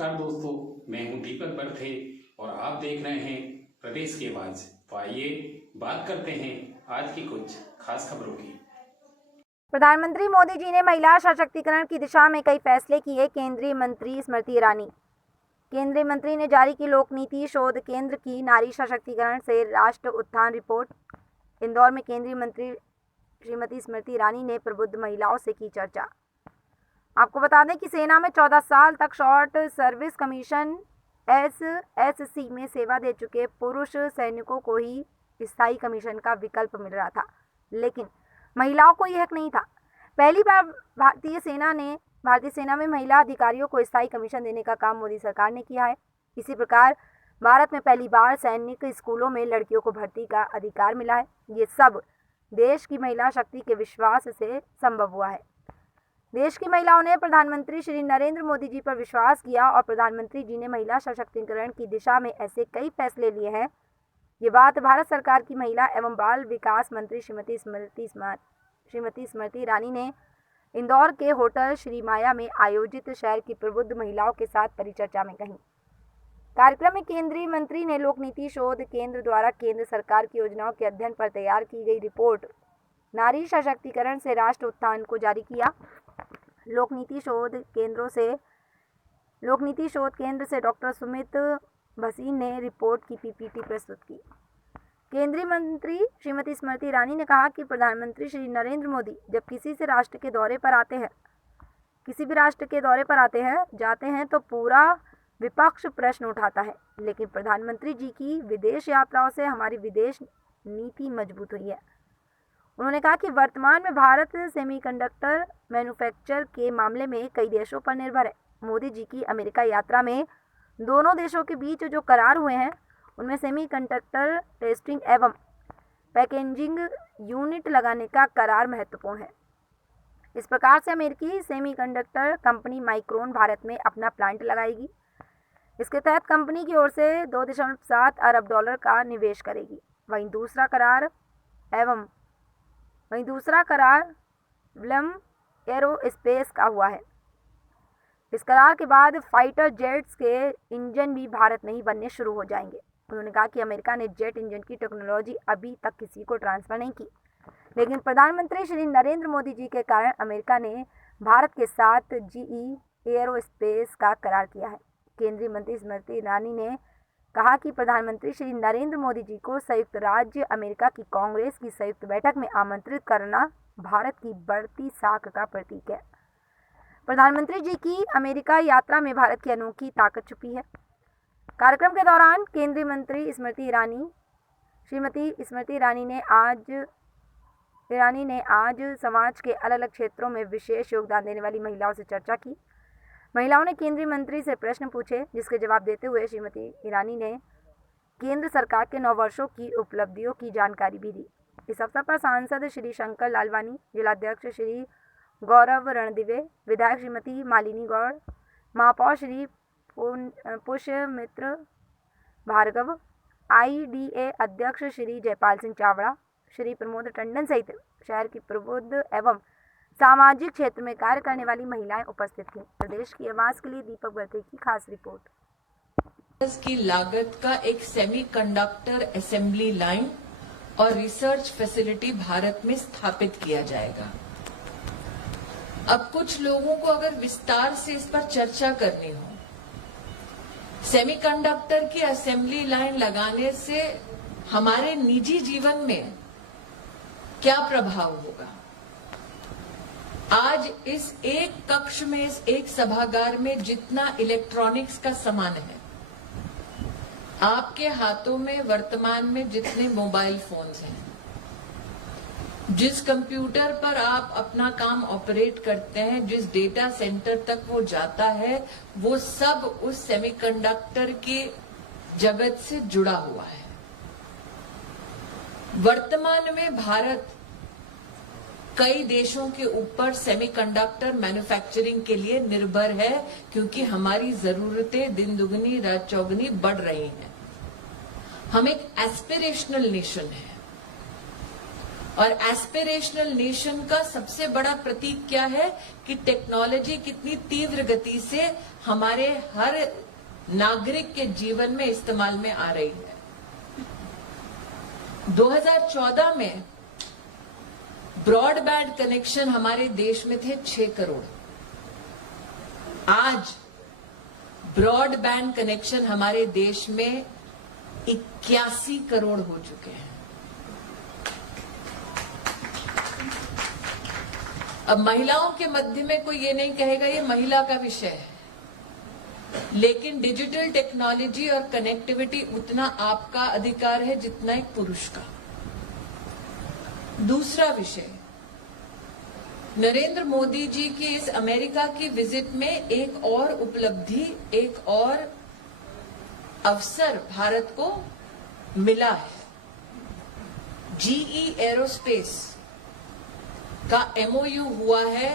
नमस्कार दोस्तों, मैं हूं दीपक बर्थे और आप देख रहे हैं प्रदेश की आवाज। तो आइए बात करते हैं आज की कुछ खास खबरों की। प्रधानमंत्री मोदी जी ने महिला सशक्तिकरण की दिशा में कई फैसले किए। केंद्रीय मंत्री स्मृति ईरानी। केंद्रीय मंत्री ने जारी की लोक नीति शोध केंद्र की नारी सशक्तिकरण से राष्ट्र उत्थान रिपोर्ट। इंदौर में केंद्रीय मंत्री श्रीमती स्मृति ईरानी ने प्रबुद्ध महिलाओं से की चर्चा। आपको बता दें कि सेना में 14 साल तक शॉर्ट सर्विस कमीशन SSC में सेवा दे चुके पुरुष सैनिकों को ही स्थायी कमीशन का विकल्प मिल रहा था, लेकिन महिलाओं को यह हक नहीं था। पहली बार भारतीय सेना में महिला अधिकारियों को स्थायी कमीशन देने का काम मोदी सरकार ने किया है। इसी प्रकार भारत में पहली बार सैनिक स्कूलों में लड़कियों को भर्ती का अधिकार मिला है। ये सब देश की महिला शक्ति के विश्वास से संभव हुआ है। देश की महिलाओं ने प्रधानमंत्री श्री नरेंद्र मोदी जी पर विश्वास किया और प्रधानमंत्री जी ने महिला सशक्तिकरण की दिशा में ऐसे कई फैसले लिए हैं। ये बात भारत सरकार की महिला एवं बाल विकास मंत्री श्रीमती स्मृति ईरानी ने इंदौर के होटल श्री माया में आयोजित शहर की प्रबुद्ध महिलाओं के साथ परिचर्चा में कही। कार्यक्रम में केंद्रीय मंत्री ने लोक नीति शोध केंद्र द्वारा केंद्र सरकार की योजनाओं के अध्ययन पर तैयार की गई रिपोर्ट नारी सशक्तिकरण से राष्ट्र उत्थान को जारी किया। लोक नीति शोध केंद्र से डॉक्टर सुमित भसीन ने रिपोर्ट की PPT प्रस्तुत की। केंद्रीय मंत्री श्रीमती स्मृति ईरानी ने कहा कि प्रधानमंत्री श्री नरेंद्र मोदी जब किसी भी राष्ट्र के दौरे पर आते हैं जाते हैं तो पूरा विपक्ष प्रश्न उठाता है, लेकिन प्रधानमंत्री जी की विदेश यात्राओं से हमारी विदेश नीति मजबूत हुई है। उन्होंने कहा कि वर्तमान में भारत सेमीकंडक्टर मैन्युफैक्चर के मामले में कई देशों पर निर्भर है। मोदी जी की अमेरिका यात्रा में दोनों देशों के बीच जो करार हुए हैं उनमें सेमीकंडक्टर टेस्टिंग एवं पैकेजिंग यूनिट लगाने का करार महत्वपूर्ण है। इस प्रकार से अमेरिकी सेमीकंडक्टर कंपनी माइक्रोन भारत में अपना प्लांट लगाएगी। इसके तहत कंपनी की ओर से $2.7 अरब का निवेश करेगी। वहीं दूसरा करार विलम एरोस्पेस का हुआ है। इस करार के बाद फाइटर जेट्स के इंजन भी भारत में ही बनने शुरू हो जाएंगे। उन्होंने कहा कि अमेरिका ने जेट इंजन की टेक्नोलॉजी अभी तक किसी को ट्रांसफर नहीं की, लेकिन प्रधानमंत्री श्री नरेंद्र मोदी जी के कारण अमेरिका ने भारत के साथ GE एरोस्पेस का करार किया है। केंद्रीय मंत्री स्मृति ईरानी ने कहा कि प्रधानमंत्री श्री नरेंद्र मोदी जी को संयुक्त राज्य अमेरिका की कांग्रेस की संयुक्त बैठक में आमंत्रित करना भारत की बढ़ती साख का प्रतीक है। प्रधानमंत्री जी की अमेरिका यात्रा में भारत की अनोखी ताकत छुपी है। कार्यक्रम के दौरान केंद्रीय मंत्री श्रीमती स्मृति ईरानी ने आज समाज के अलग अलग क्षेत्रों में विशेष योगदान देने वाली महिलाओं से चर्चा की। महिलाओं ने केंद्रीय मंत्री से प्रश्न पूछे, जिसके जवाब देते हुए श्रीमती ईरानी ने केंद्र सरकार के 9 वर्षों की उपलब्धियों की जानकारी भी दी। इस अवसर पर सांसद श्री शंकर लालवानी, जिलाध्यक्ष श्री गौरव रणदिवे, विधायक श्रीमती मालिनी गौड़, महापौर श्री पुष्यमित्र भार्गव, IDA अध्यक्ष श्री जयपाल सिंह चावड़ा, श्री प्रमोद टंडन सहित शहर की प्रबुद्ध एवं सामाजिक क्षेत्र में कार्य करने वाली महिलाएं उपस्थित थीं। प्रदेश की आवाज के लिए दीपक बर्थे की खास रिपोर्ट। की लागत का एक सेमीकंडक्टर असेंबली लाइन और रिसर्च फैसिलिटी भारत में स्थापित किया जाएगा। अब कुछ लोगों को अगर विस्तार से इस पर चर्चा करनी हो, सेमीकंडक्टर की असेंबली लाइन लगाने से हमारे निजी जीवन में क्या प्रभाव होगा। आज इस एक कक्ष में, इस एक सभागार में जितना इलेक्ट्रॉनिक्स का सामान है, आपके हाथों में वर्तमान में जितने मोबाइल फोन्स हैं, जिस कंप्यूटर पर आप अपना काम ऑपरेट करते हैं, जिस डेटा सेंटर तक वो जाता है, वो सब उस सेमीकंडक्टर के जगत से जुड़ा हुआ है। वर्तमान में भारत कई देशों के ऊपर सेमीकंडक्टर मैन्युफैक्चरिंग के लिए निर्भर है, क्योंकि हमारी जरूरतें दिन दुगनी रात चौगुनी बढ़ रही हैं। हम एक एस्पिरेशनल नेशन है और एस्पिरेशनल नेशन का सबसे बड़ा प्रतीक क्या है कि टेक्नोलॉजी कितनी तीव्र गति से हमारे हर नागरिक के जीवन में इस्तेमाल में आ रही है। 2014 में ब्रॉडबैंड कनेक्शन हमारे देश में थे 6 करोड़। आज ब्रॉडबैंड कनेक्शन हमारे देश में 81 करोड़ हो चुके हैं। अब महिलाओं के मध्य में कोई ये नहीं कहेगा ये महिला का विषय है, लेकिन डिजिटल टेक्नोलॉजी और कनेक्टिविटी उतना आपका अधिकार है जितना एक पुरुष का। दूसरा विषय, नरेंद्र मोदी जी की इस अमेरिका की विजिट में एक और उपलब्धि, एक और अवसर भारत को मिला है। जीई एरोस्पेस का एमओयू हुआ है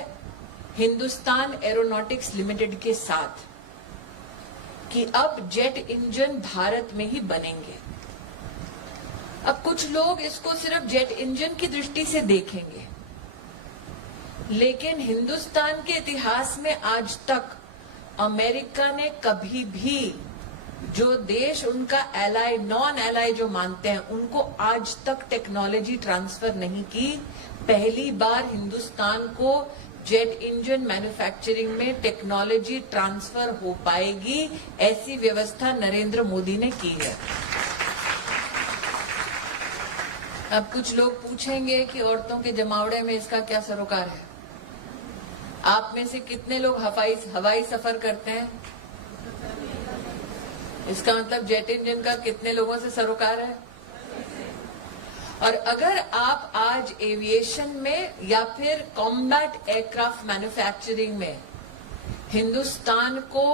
हिंदुस्तान एरोनॉटिक्स लिमिटेड के साथ कि अब जेट इंजन भारत में ही बनेंगे। अब कुछ लोग इसको सिर्फ जेट इंजन की दृष्टि से देखेंगे, लेकिन हिंदुस्तान के इतिहास में आज तक अमेरिका ने कभी भी जो देश उनका एलाई, नॉन एलाई जो मानते हैं, उनको आज तक टेक्नोलॉजी ट्रांसफर नहीं की। पहली बार हिंदुस्तान को जेट इंजन मैन्युफैक्चरिंग में टेक्नोलॉजी ट्रांसफर हो पाएगी, ऐसी व्यवस्था नरेंद्र मोदी ने की है। अब कुछ लोग पूछेंगे कि औरतों के जमावड़े में इसका क्या सरोकार है। आप में से कितने लोग हवाई सफर करते हैं? इसका मतलब जेट इंजन का कितने लोगों से सरोकार है? और अगर आप आज एविएशन में या फिर कॉम्बैट एयरक्राफ्ट मैन्युफैक्चरिंग में हिंदुस्तान को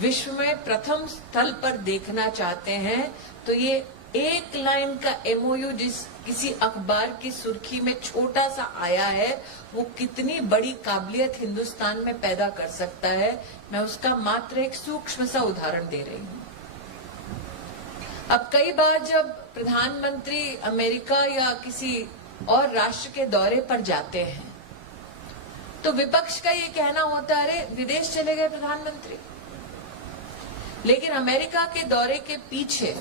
विश्व में प्रथम स्थल पर देखना चाहते हैं, तो ये एक लाइन का एमओयू जिस किसी अखबार की सुर्खी में छोटा सा आया है, वो कितनी बड़ी काबिलियत हिंदुस्तान में पैदा कर सकता है, मैं उसका मात्र एक सूक्ष्म सा उदाहरण दे रही हूं। अब कई बार जब प्रधानमंत्री अमेरिका या किसी और राष्ट्र के दौरे पर जाते हैं, तो विपक्ष का ये कहना होता है, अरे विदेश चले गए प्रधानमंत्री। लेकिन अमेरिका के दौरे के पीछे